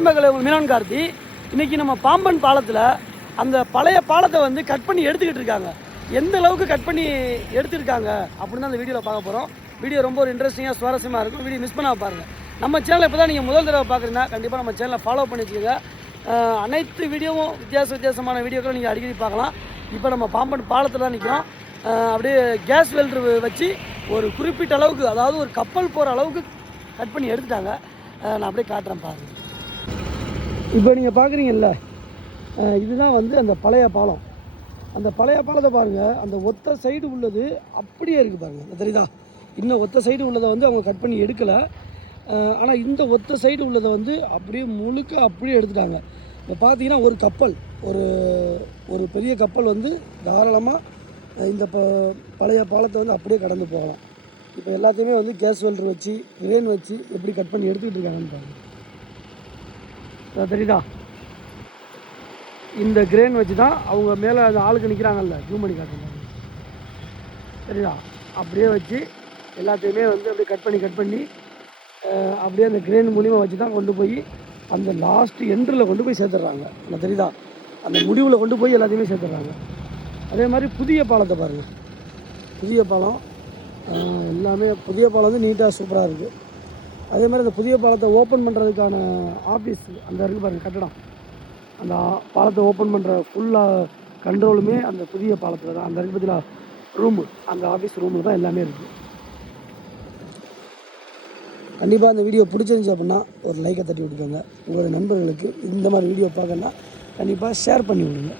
Hi மகளே, உங்கள் மீனவன் கார்த்தி. இன்றைக்கி நம்ம பாம்பன் பாலத்தில் அந்த பழைய பாலத்தை வந்து கட் பண்ணி எடுத்துக்கிட்டு இருக்காங்க. எந்த அளவுக்கு கட் பண்ணி எடுத்துருக்காங்க அப்படின்னு தான் அந்த வீடியோவில் பார்க்க போகிறோம். வீடியோ ரொம்ப ஒரு இன்ட்ரெஸ்டிங்காக சுவாரஸ்யமாக இருக்கும். வீடியோ மிஸ் பண்ணாமல் பாருங்கள். நம்ம சேனலை இப்போ தான் நீங்கள் முதல் தடவை பார்க்குறீங்கன்னா கண்டிப்பாக நம்ம சேனலை ஃபாலோ பண்ணி வச்சுக்கோங்க. அனைத்து வீடியோவும் வித்தியாசமான வீடியோக்களை நீங்கள் அடிக்கடி பார்க்கலாம். இப்போ நம்ம பாம்பன் பாலத்தில் தான் நிற்கிறோம். அப்படியே கேஸ் வெல்டர் வச்சு ஒரு குறிப்பிட்ட அளவுக்கு, அதாவது ஒரு கப்பல் போகிற அளவுக்கு கட் பண்ணி எடுத்துட்டாங்க. நான் அப்படியே காட்டுறேன் பாருங்கள். இப்போ நீங்கள் பார்க்குறீங்கல்ல, இதுதான் வந்து அந்த பழைய பாலம். அந்த பழைய பாலத்தை பாருங்கள், அந்த ஒத்த சைடு உள்ளது அப்படியே இருக்குது பாருங்கள். தெரியுதா? இன்னும் ஒத்த சைடு உள்ளதை வந்து அவங்க கட் பண்ணி எடுக்கலை. ஆனால் இந்த ஒத்த சைடு உள்ளதை வந்து அப்படியே முழுக்க அப்படியே எடுத்துட்டாங்க. இப்போ பார்த்தீங்கன்னா ஒரு கப்பல், ஒரு பெரிய கப்பல் வந்து தாராளமாக இந்த பழைய பாலத்தை வந்து அப்படியே கடந்து போகலாம். இப்போ எல்லாத்தையுமே வந்து கேஸ் வெல்டர் வச்சு, கிரேன் வச்சு எப்படி கட் பண்ணி எடுத்துக்கிட்டு இருக்காங்கன்னு பாருங்கள். தெரியுதா? இந்த கிரேன் வச்சு தான் அவங்க மேலே அந்த ஆளுக்கு நிற்கிறாங்கல்ல, ஜூம் பண்ணி காட்டுறாங்க. தெரியுதா? அப்படியே வச்சு எல்லாத்தையுமே வந்து அப்படியே கட் பண்ணி அப்படியே அந்த கிரேன் மூலிமா வச்சு தான் கொண்டு போய் அந்த லாஸ்ட் எண்டில் கொண்டு போய் சேர்த்துட்றாங்க. இல்லை தெரியுதா? அந்த முடிவில் கொண்டு போய் எல்லாத்தையுமே சேர்த்துட்றாங்க. அதே மாதிரி புதிய பாலத்தை பாருங்கள். புதிய பாலம் எல்லாமே புதிய பாலம் வந்து நீட்டாக சூப்பராக இருக்குது. அதே மாதிரி அந்த புதிய பாலத்தை ஓப்பன் பண்ணுறதுக்கான ஆஃபீஸ் அந்த இருக்குது பாருங்கள், கட்டடம். அந்த பாலத்தை ஓப்பன் பண்ணுற ஃபுல்லாக கண்ட்ரோலுமே அந்த புதிய பாலத்தில் தான். அந்த இருக்குது பார்த்தீங்களா ரூமு, அந்த ஆஃபீஸ் ரூமில் தான் எல்லாமே இருக்குது. கண்டிப்பாக அந்த வீடியோ பிடிச்சிருந்துச்சு அப்படின்னா ஒரு லைக்கை தட்டி விட்டுக்கோங்க. உங்களுடைய நண்பர்களுக்கு இந்த மாதிரி வீடியோ பார்க்கணுன்னா கண்டிப்பாக ஷேர் பண்ணி விடுங்க.